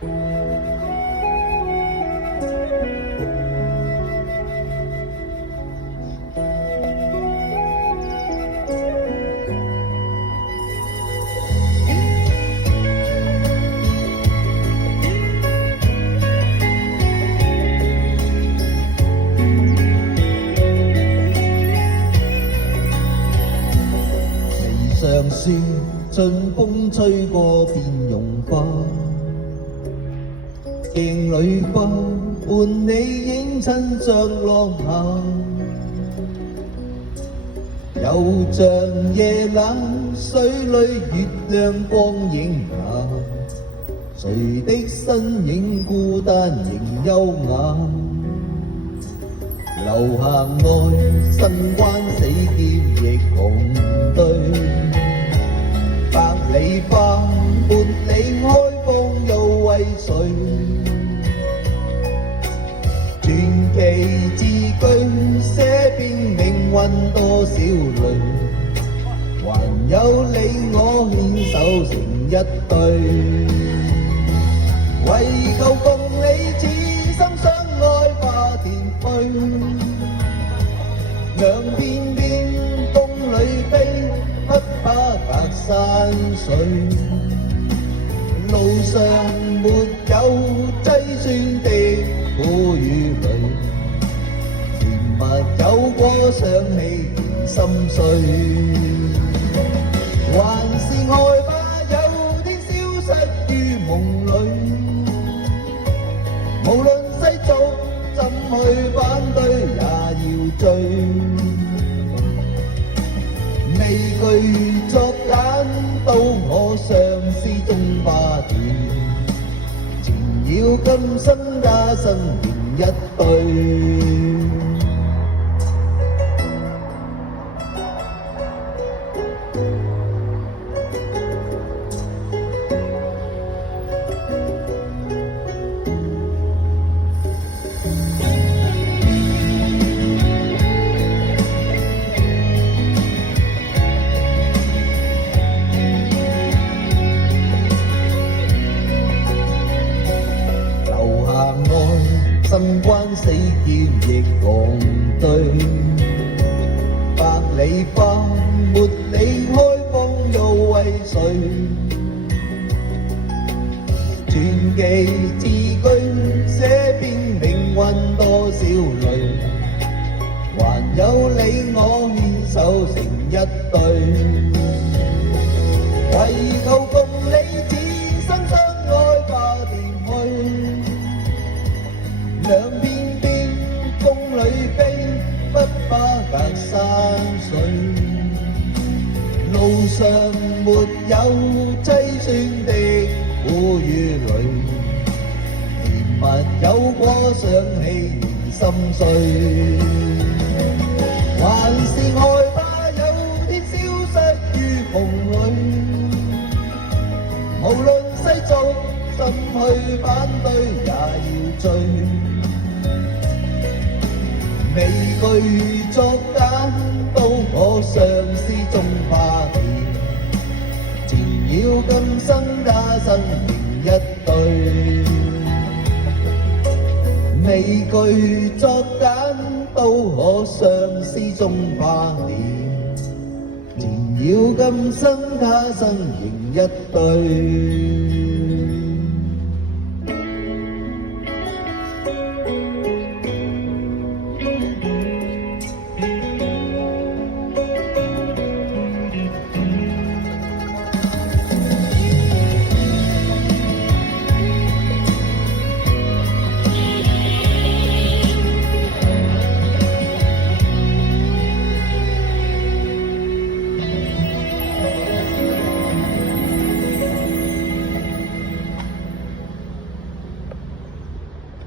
常說春風吹過便融化，鏡裏花伴你映襯像落霞，又像夜冷水裏月亮光影下，誰的身影孤單仍優雅，流行愛身關死劫亦共對，百里花沒離開風又為誰？傳奇字句寫遍命運多少淚，還有你我牽手成一對，為求共你此生相愛化田去，兩邊邊風裏飛，不怕隔山水，路上沒有計算的苦與累，甜蜜有過想起仍心碎，還是愛吧有天消失於夢裏，無論世俗怎去反對也要追，未懼作揀到我相思中化斷，纏繞今生加生仍一對。心關死劫亦共對，百里花沒離開風又為誰？傳奇字句寫遍命運多少淚，還有你我牽手成一對，為求共你此生相愛化田去，兩邊邊風裏飛，不怕隔山水，路上沒有計算的苦與累，甜蜜有過想起仍心碎，還是愛吧有天消失於夢裏，無論世俗怎去反對也要追，未懼作揀到我相思中化電，纏繞今生加生仍一對，未懼作揀到我相思中化電，纏繞今生加生仍一對。